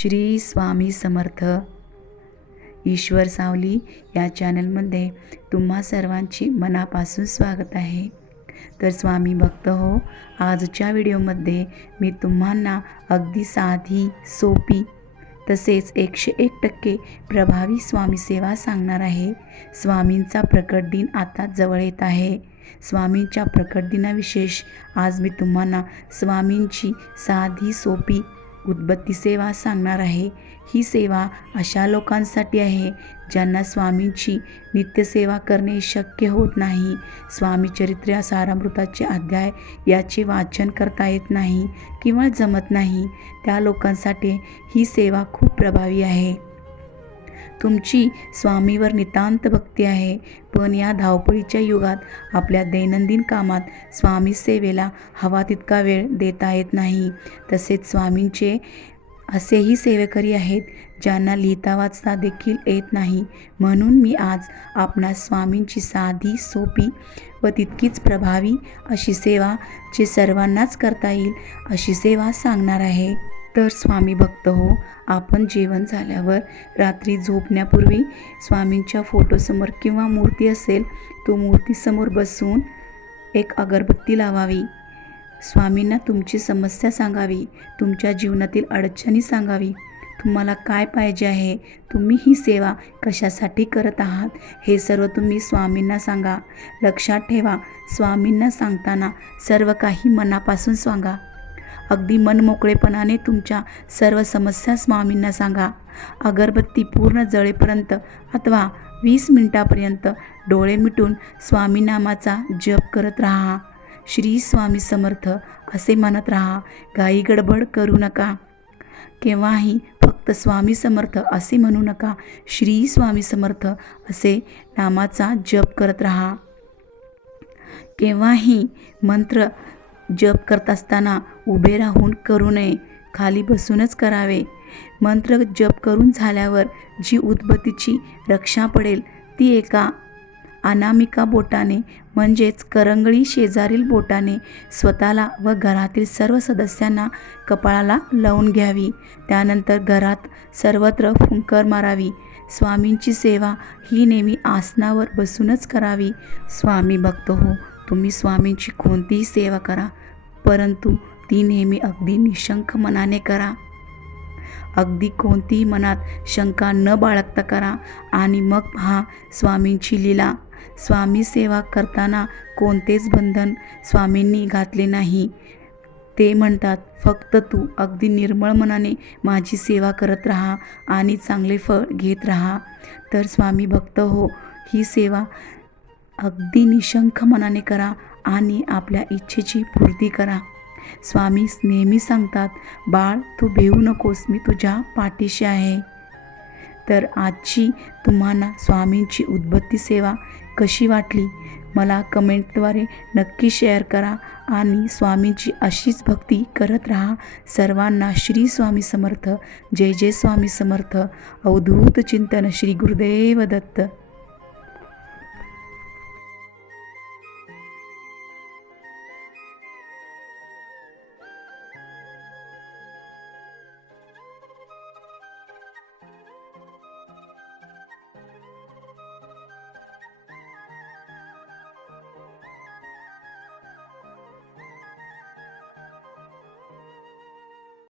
श्री स्वामी समर्थ. ईश्वर सावली या चॅनलमध्ये तुम्हा सर्वांची मनापासून स्वागत आहे. तर स्वामी भक्त हो आजच्या व्हिडिओमध्ये मी तुम्हाला अगदी साधी सोपी तसेच एकशे एक टक्के प्रभावी स्वामी सेवा सांगणार आहे. स्वामींचा प्रकट दिन आता जवळ येत आहे. स्वामींच्या प्रकट दिनाविशेष आज मी तुम्हाला स्वामींची साधी सोपी उदबत्ती सेवा सांगणार आहे. ही सेवा अशा लोकांसाठी आहे ज्यांना स्वामींची नित्यसेवा करणे शक्य होत नाही. स्वामी चरित्र सारामृताचे अध्याय याचे वाचन करता येत नाही किंवा जमत नाही. त्या लोकांसाठी ही सेवा खूप प्रभावी आहे. तुमची स्वामीवर नितांत भक्ती आहे. पण या धावपळीच्या युगात आपल्या दैनंदिन कामात स्वामी सेवेला हवा तितका वेळ देता येत नाही. तसेच स्वामींचे असेही सेवेकरी आहेत ज्यांना लिहिता वाचता देखील येत नाही. म्हणून मी आज आपणास स्वामींची साधी सोपी व तितकीच प्रभावी अशी सेवा जी सर्वांनाच करता येईल अशी सेवा सांगणार आहे. तर स्वामी भक्त हो आपण जेवण झाल्यावर रात्री झोपण्यापूर्वी स्वामींच्या फोटोसमोर किंवा मूर्ती असेल तो मूर्तीसमोर बसून एक अगरबत्ती लावावी. स्वामींना तुमची समस्या सांगावी तुमच्या जीवनातील अडचणी सांगावी. तुम्हाला काय पाहिजे आहे तुम्ही ही सेवा कशासाठी करत आहात हे सर्व तुम्ही स्वामींना सांगा. लक्षात ठेवा स्वामींना सांगताना सर्व काही मनापासून सांगा. अगदी मनमोकळेपणाने तुमच्या सर्व समस्या स्वामींना सांगा. अगरबत्ती पूर्ण जळेपर्यंत अथवा वीस मिनिटापर्यंत डोळे मिटून स्वामीनामाचा जप करत राहा. श्री स्वामी समर्थ असे म्हणत राहा गाई गडबड करू नका. केव्हाही फक्त स्वामी समर्थ असे म्हणू नका. श्री स्वामी समर्थ असे नामाचा जप करत राहा. केव्हाही मंत्र जप करत असताना उभे राहून करू नये खाली बसूनच करावे. मंत्र जप करून झाल्यावर जी उदबत्तीची रक्षा पडेल ती एका अनामिका बोटाने म्हणजेच करंगळी शेजारील बोटाने स्वतःला व घरातील सर्व सदस्यांना कपाळाला लावून घ्यावी. त्यानंतर घरात सर्वत्र फुंकर मारावी. स्वामींची सेवा ही नेहमी आसनावर बसूनच करावी. स्वामी भक्त हो तुम्ही स्वामींची कोणतीही सेवा करा परंतु ती नेहमी अगदी निशंक मनाने करा. अगदी कोणतीही मनात शंका न बाळगता करा आणि मग पहा स्वामींची लीला. स्वामी सेवा करताना कोणतेच बंधन स्वामींनी घातले नाही. ते म्हणतात फक्त तू अगदी निर्मळ मनाने माझी सेवा करत राहा आणि चांगले फळ घेत राहा. तर स्वामी भक्त हो ही सेवा अगदी निशंक मनाने करा आणि आपल्या इच्छेची पूर्ती करा. स्वामी नेहमी सांगतात बाळ तू भिवू नकोस मी तुझ्या पाठीशी आहे. तर आजची तुम्हाला स्वामींची उद्बत्ती सेवा कशी वाटली? मला कमेंटद्वारे नक्की शेअर करा आणि स्वामींची अशीच भक्ती करत राहा. सर्वांना श्री स्वामी समर्थ. जय जय स्वामी समर्थ. अवधूत चिंतन श्री गुरुदेव दत्त.